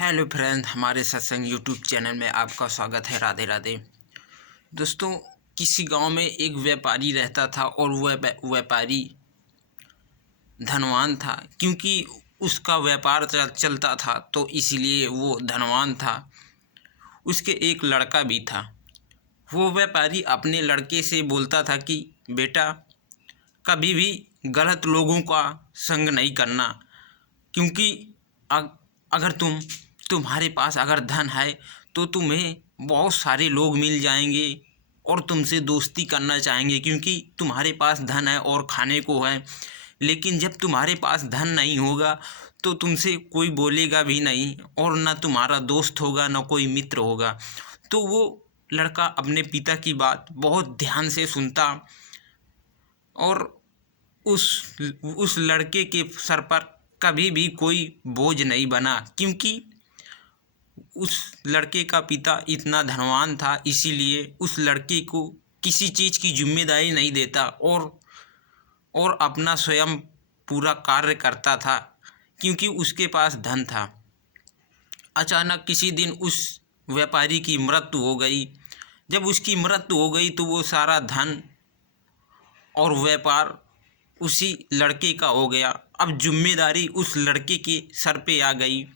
Hello friend, हमारे सत्संग YouTube channel में आपका स्वागत है। राधे राधे। दोस्तों, किसी गांव में एक व्यापारी रहता था और वह व्यापारी धनवान था। क्योंकि उसका व्यापार चलता था तो इसलिए वो धनवान था। उसके एक लड़का भी था। वो व्यापारी अपने लड़के से बोलता था कि बेटा, कभी भी गलत लोगों का संग नहीं करना। क्योंकि अगर तुम्हारे पास अगर धन है तो तुम्हें बहुत सारे लोग मिल जाएंगे और तुमसे दोस्ती करना चाहेंगे, क्योंकि तुम्हारे पास धन है और खाने को है। लेकिन जब तुम्हारे पास धन नहीं होगा तो तुमसे कोई बोलेगा भी नहीं और ना तुम्हारा दोस्त होगा ना कोई मित्र होगा। तो वो लड़का अपने पिता की बात बहुत ध्यान से सुनता और उस लड़के के सर पर कभी भी कोई बोझ नहीं बना। क्योंकि उस लड़के का पिता इतना धनवान था, इसीलिए उस लड़के को किसी चीज़ की जिम्मेदारी नहीं देता और अपना स्वयं पूरा कार्य करता था, क्योंकि उसके पास धन था। अचानक किसी दिन उस व्यापारी की मृत्यु हो गई। जब उसकी मृत्यु हो गई तो वो सारा धन और व्यापार उसी लड़के का हो गया। अब जिम्मेदारी उस लड़के के सर पे आ गई।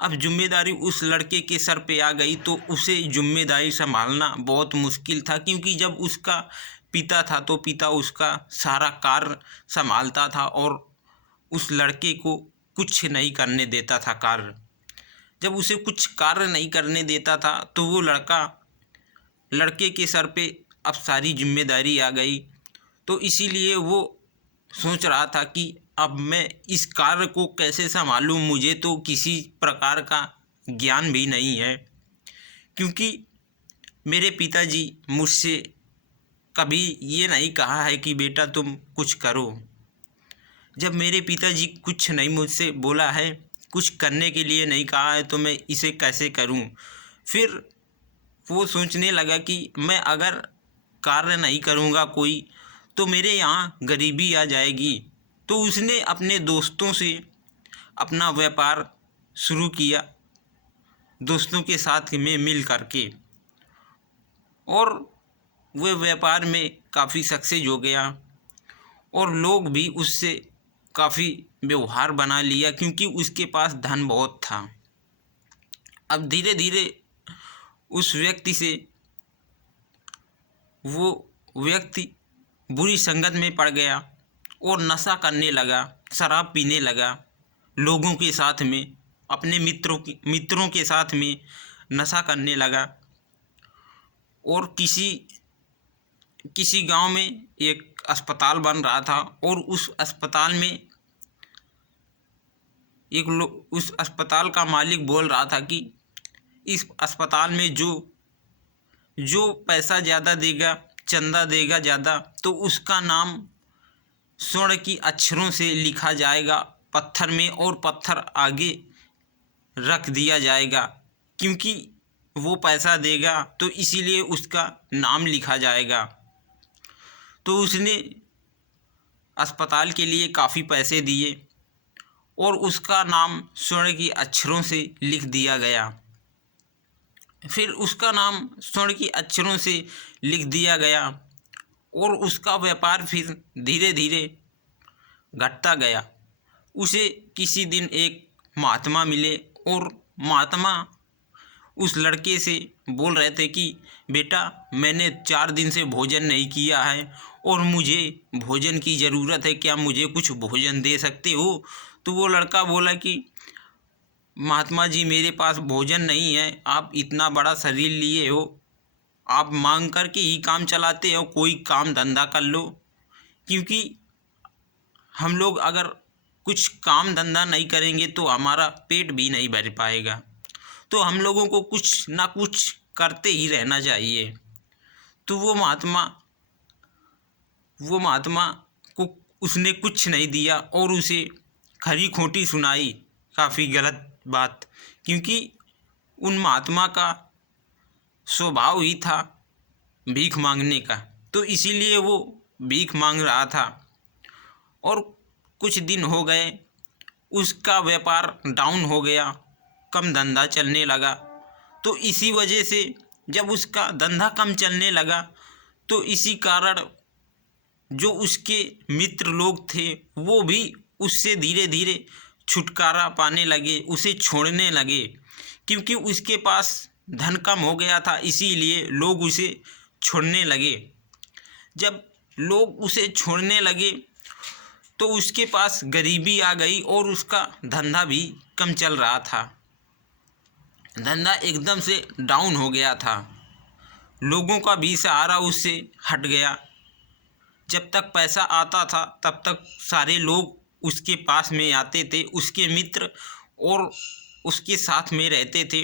अब जिम्मेदारी उस लड़के के सर पे आ गई तो उसे जिम्मेदारी संभालना बहुत मुश्किल था। क्योंकि जब उसका पिता था तो पिता उसका सारा कार्य संभालता था और उस लड़के को कुछ नहीं करने देता था कार्य। जब उसे कुछ कार्य नहीं करने देता था तो वो लड़के के सर पे अब सारी जिम्मेदारी आ गई। तो इसीलिए वो सोच रहा था कि अब मैं इस कार्य को कैसे संभालूं। मुझे तो किसी प्रकार का ज्ञान भी नहीं है, क्योंकि मेरे पिताजी मुझसे कभी ये नहीं कहा है कि बेटा तुम कुछ करो। जब मेरे पिताजी कुछ नहीं मुझसे बोला है, कुछ करने के लिए नहीं कहा है, तो मैं इसे कैसे करूं। फिर वो सोचने लगा कि मैं अगर कार्य नहीं करूंगा कोई तो मेरे यहाँ गरीबी आ जाएगी। तो उसने अपने दोस्तों से अपना व्यापार शुरू किया, दोस्तों के साथ में मिल करके, और वह व्यापार में काफ़ी सक्सेस हो गया और लोग भी उससे काफ़ी व्यवहार बना लिया, क्योंकि उसके पास धन बहुत था। अब धीरे धीरे उस व्यक्ति से वो व्यक्ति बुरी संगत में पड़ गया और नशा करने लगा, शराब पीने लगा, लोगों के साथ में, अपने मित्रों के साथ में नशा करने लगा। और किसी गांव में एक अस्पताल बन रहा था और उस अस्पताल में उस अस्पताल का मालिक बोल रहा था कि इस अस्पताल में जो पैसा ज़्यादा देगा, चंदा देगा ज़्यादा, तो उसका नाम स्वर्ण की अक्षरों से लिखा जाएगा पत्थर में और पत्थर आगे रख दिया जाएगा। क्योंकि वो पैसा देगा तो इसीलिए उसका नाम लिखा जाएगा। तो उसने अस्पताल के लिए काफ़ी पैसे दिए और उसका नाम स्वर्ण की अक्षरों से लिख दिया गया। फिर उसका नाम स्वर्ण की अक्षरों से लिख दिया गया और उसका व्यापार फिर धीरे धीरे घटता गया। उसे किसी दिन एक महात्मा मिले और महात्मा उस लड़के से बोल रहे थे कि बेटा, मैंने 4 दिन से भोजन नहीं किया है और मुझे भोजन की ज़रूरत है, क्या मुझे कुछ भोजन दे सकते हो। तो वो लड़का बोला कि महात्मा जी, मेरे पास भोजन नहीं है, आप इतना बड़ा शरीर लिए हो, आप मांग कर के ही काम चलाते हो, कोई काम धंधा कर लो। क्योंकि हम लोग अगर कुछ काम धंधा नहीं करेंगे तो हमारा पेट भी नहीं भर पाएगा। तो हम लोगों को कुछ ना कुछ करते ही रहना चाहिए। तो वो महात्मा को उसने कुछ नहीं दिया और उसे खरी खोटी सुनाई, काफ़ी गलत बात। क्योंकि उन महात्मा का स्वभाव ही था भीख मांगने का, तो इसीलिए वो भीख मांग रहा था। और कुछ दिन हो गए, उसका व्यापार डाउन हो गया कम धंधा चलने लगा। तो इसी वजह से जब उसका धंधा कम चलने लगा तो इसी कारण जो उसके मित्र लोग थे वो भी उससे धीरे धीरे छुटकारा पाने लगे, उसे छोड़ने लगे, क्योंकि उसके पास धन कम हो गया था, इसीलिए लोग उसे छोड़ने लगे। जब लोग उसे छोड़ने लगे तो उसके पास गरीबी आ गई और उसका धंधा भी कम चल रहा था। धंधा एकदम से डाउन हो गया था, लोगों का भी सहारा उससे हट गया। जब तक पैसा आता था तब तक सारे लोग उसके पास में आते थे, उसके मित्र, और उसके साथ में रहते थे,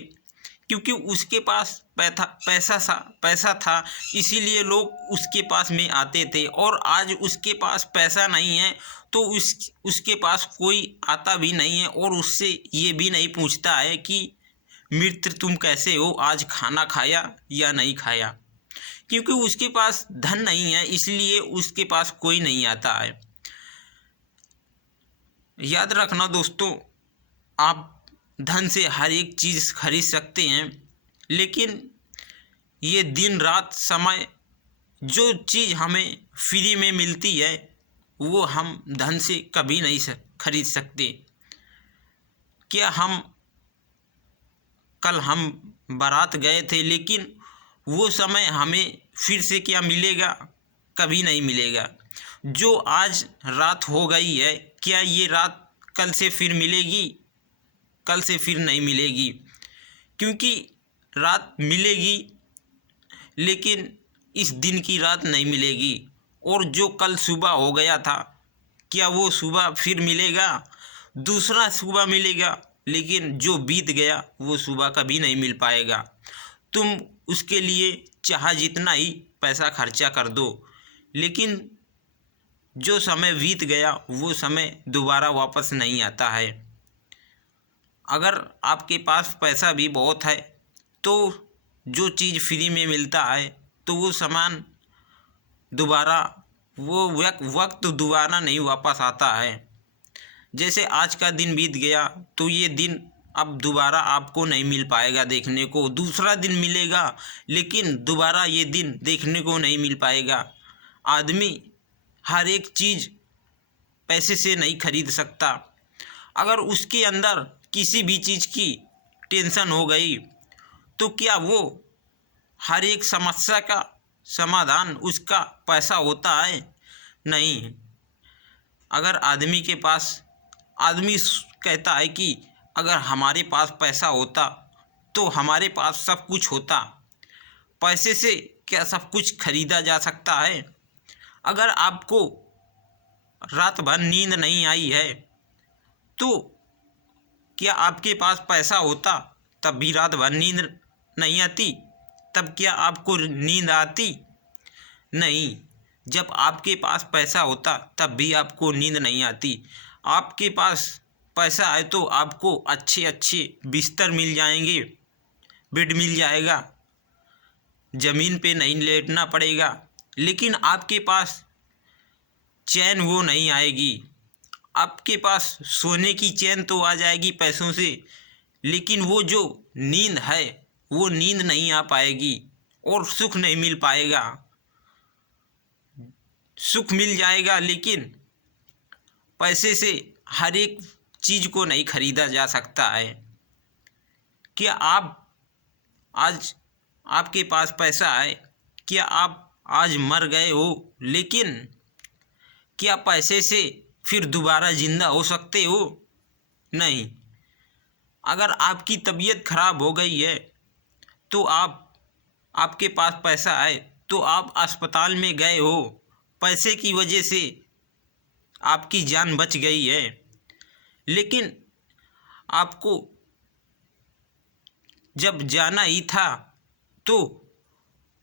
क्योंकि उसके पास पैसा था, इसीलिए लोग उसके पास में आते थे। और आज उसके पास पैसा नहीं है तो उसके पास कोई आता भी नहीं है और उससे ये भी नहीं पूछता है कि मित्र तुम कैसे हो, आज खाना खाया या नहीं खाया, क्योंकि उसके पास धन नहीं है, इसलिए उसके पास कोई नहीं आता है। याद रखना दोस्तों, आप धन से हर एक चीज़ खरीद सकते हैं, लेकिन ये दिन रात समय जो चीज़ हमें फ्री में मिलती है वो हम धन से कभी नहीं खरीद सकते। क्या कल हम बारात गए थे, लेकिन वो समय हमें फिर से क्या मिलेगा? कभी नहीं मिलेगा। जो आज रात हो गई है, क्या ये रात कल से फिर मिलेगी? कल से फिर नहीं मिलेगी, क्योंकि रात मिलेगी लेकिन इस दिन की रात नहीं मिलेगी। और जो कल सुबह हो गया था, क्या वो सुबह फिर मिलेगा? दूसरा सुबह मिलेगा, लेकिन जो बीत गया वो सुबह कभी नहीं मिल पाएगा। तुम उसके लिए चाहे जितना ही पैसा खर्चा कर दो, लेकिन जो समय बीत गया वो समय दोबारा वापस नहीं आता है। अगर आपके पास पैसा भी बहुत है तो जो चीज़ फ्री में मिलता है तो वो सामान दोबारा, वो वक्त दोबारा नहीं वापस आता है। जैसे आज का दिन बीत गया तो ये दिन अब दोबारा आपको नहीं मिल पाएगा देखने को। दूसरा दिन मिलेगा लेकिन दोबारा ये दिन देखने को नहीं मिल पाएगा। आदमी हर एक चीज़ पैसे से नहीं खरीद सकता। अगर उसके अंदर किसी भी चीज़ की टेंशन हो गई तो क्या वो हर एक समस्या का समाधान उसका पैसा होता है? नहीं। अगर आदमी कहता है कि अगर हमारे पास पैसा होता तो हमारे पास सब कुछ होता। पैसे से क्या सब कुछ खरीदा जा सकता है? अगर आपको रात भर नींद नहीं आई है तो क्या आपके पास पैसा होता तब भी रात भर नींद नहीं आती? तब क्या आपको नींद आती? नहीं। जब आपके पास पैसा होता तब भी आपको नींद नहीं आती। आपके पास पैसा है तो आपको अच्छे अच्छे बिस्तर मिल जाएंगे, बेड मिल जाएगा, ज़मीन पे नहीं लेटना पड़ेगा, लेकिन आपके पास चैन वो नहीं आएगी। आपके पास सोने की चैन तो आ जाएगी पैसों से, लेकिन वो जो नींद है वो नींद नहीं आ पाएगी और सुख नहीं मिल पाएगा। सुख मिल जाएगा लेकिन पैसे से हर एक चीज़ को नहीं खरीदा जा सकता है। क्या आप आज आपके पास पैसा है, क्या आप आज मर गए हो, लेकिन क्या पैसे से फिर दोबारा ज़िंदा हो सकते हो? नहीं। अगर आपकी तबीयत खराब हो गई है तो आपके पास पैसा है तो आप अस्पताल में गए हो, पैसे की वजह से आपकी जान बच गई है, लेकिन आपको जब जाना ही था तो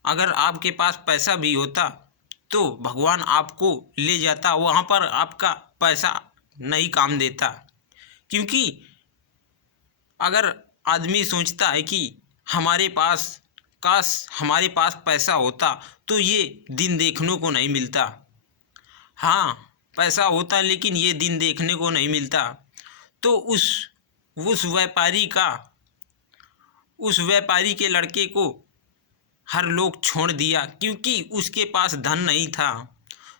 अगर आपके पास पैसा भी होता तो भगवान आपको ले जाता, वहाँ पर आपका पैसा नहीं काम देता। क्योंकि अगर आदमी सोचता है कि काश हमारे पास पैसा होता तो ये दिन देखने को नहीं मिलता। हाँ, पैसा होता लेकिन ये दिन देखने को नहीं मिलता। तो उस व्यापारी का उस व्यापारी के लड़के को हर लोग छोड़ दिया क्योंकि उसके पास धन नहीं था।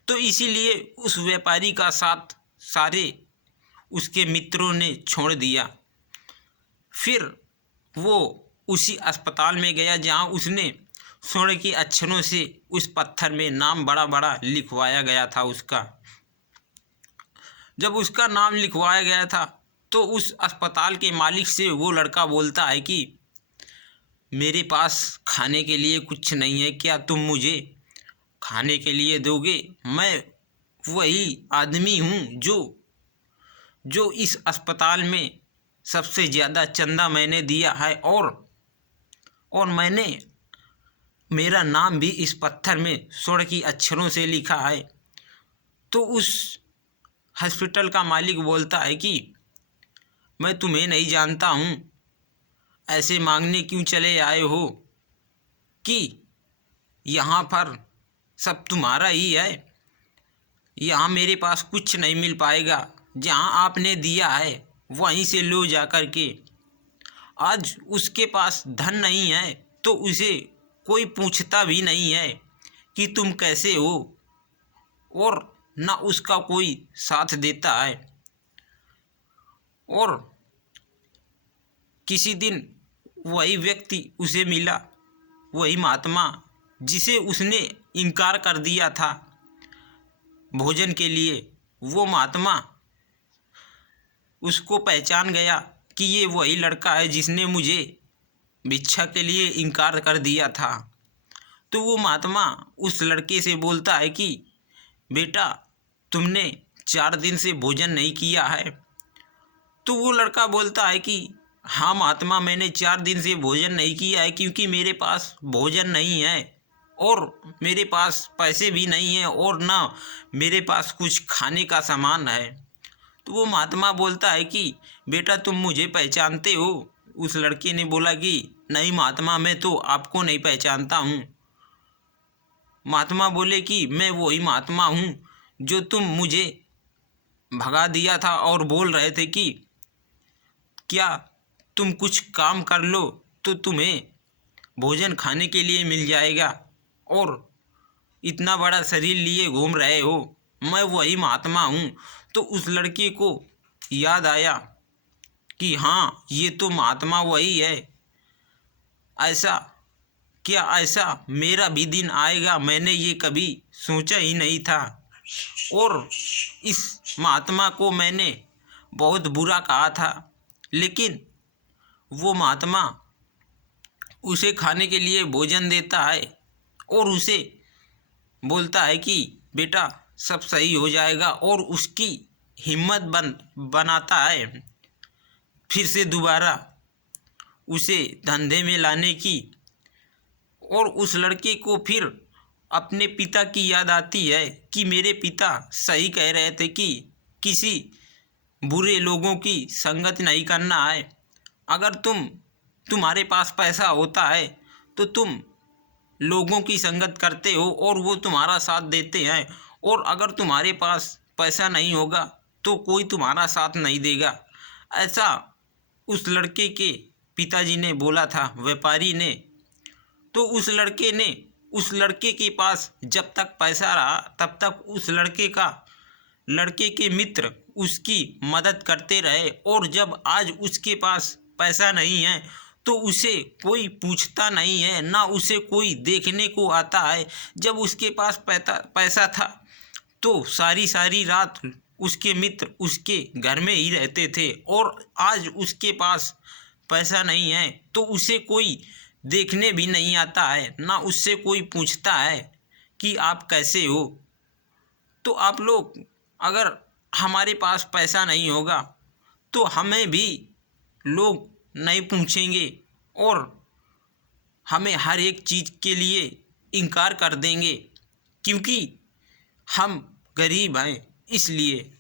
तो इसीलिए उस व्यापारी का साथ सारे उसके मित्रों ने छोड़ दिया। फिर वो उसी अस्पताल में गया जहाँ उसने स्वर्ण के अक्षरों से उस पत्थर में नाम बड़ा बड़ा लिखवाया गया था उसका। जब उसका नाम लिखवाया गया था तो उस अस्पताल के मालिक से वो लड़का बोलता है कि मेरे पास खाने के लिए कुछ नहीं है, क्या तुम मुझे खाने के लिए दोगे? मैं वही आदमी हूँ जो इस अस्पताल में सबसे ज़्यादा चंदा मैंने दिया है और मैंने मेरा नाम भी इस पत्थर में स्वर्ण की अक्षरों से लिखा है। तो उस हॉस्पिटल का मालिक बोलता है कि मैं तुम्हें नहीं जानता हूँ, ऐसे मांगने क्यों चले आए हो कि यहाँ पर सब तुम्हारा ही है? यहाँ मेरे पास कुछ नहीं मिल पाएगा, जहाँ आपने दिया है वहीं से लो जा कर के। आज उसके पास धन नहीं है तो उसे कोई पूछता भी नहीं है कि तुम कैसे हो, और ना उसका कोई साथ देता है। और किसी दिन वही व्यक्ति उसे मिला, वही महात्मा जिसे उसने इनकार कर दिया था भोजन के लिए। वो महात्मा उसको पहचान गया कि ये वही लड़का है जिसने मुझे भिक्षा के लिए इनकार कर दिया था। तो वो महात्मा उस लड़के से बोलता है कि बेटा, तुमने 4 दिन से भोजन नहीं किया है। तो वो लड़का बोलता है कि हाँ महात्मा, मैंने 4 दिन से भोजन नहीं किया है क्योंकि मेरे पास भोजन नहीं है और मेरे पास पैसे भी नहीं हैं और ना मेरे पास कुछ खाने का सामान है। तो वो महात्मा बोलता है कि बेटा, तुम मुझे पहचानते हो? उस लड़के ने बोला कि नहीं महात्मा, मैं तो आपको नहीं पहचानता हूँ। महात्मा बोले कि मैं वही महात्मा हूँ जो तुम मुझे भगा दिया था और बोल रहे थे कि क्या तुम कुछ काम कर लो तो तुम्हें भोजन खाने के लिए मिल जाएगा, और इतना बड़ा शरीर लिए घूम रहे हो। मैं वही महात्मा हूँ। तो उस लड़के को याद आया कि हाँ, ये तो महात्मा वही है। ऐसा मेरा भी दिन आएगा, मैंने ये कभी सोचा ही नहीं था। और इस महात्मा को मैंने बहुत बुरा कहा था, लेकिन वो महात्मा उसे खाने के लिए भोजन देता है और उसे बोलता है कि बेटा, सब सही हो जाएगा, और उसकी हिम्मत बनाता है फिर से दोबारा उसे धंधे में लाने की। और उस लड़के को फिर अपने पिता की याद आती है कि मेरे पिता सही कह रहे थे कि किसी बुरे लोगों की संगत नहीं करना है। अगर तुम्हारे पास पैसा होता है तो तुम लोगों की संगत करते हो और वो तुम्हारा साथ देते हैं, और अगर तुम्हारे पास पैसा नहीं होगा तो कोई तुम्हारा साथ नहीं देगा। ऐसा उस लड़के के पिताजी ने बोला था, व्यापारी ने। तो उस लड़के के पास जब तक पैसा रहा तब तक उस लड़के के मित्र उसकी मदद करते रहे, और जब आज उसके पास पैसा नहीं है तो उसे कोई पूछता नहीं है, ना उसे कोई देखने को आता है। जब उसके पास पैसा था तो सारी रात उसके मित्र उसके घर में ही रहते थे, और आज उसके पास पैसा नहीं है तो उसे कोई देखने भी नहीं आता है, ना उससे कोई पूछता है कि आप कैसे हो। तो आप लोग, अगर हमारे पास पैसा नहीं होगा तो हमें भी लोग नहीं पूछेंगे और हमें हर एक चीज़ के लिए इनकार कर देंगे, क्योंकि हम गरीब हैं इसलिए।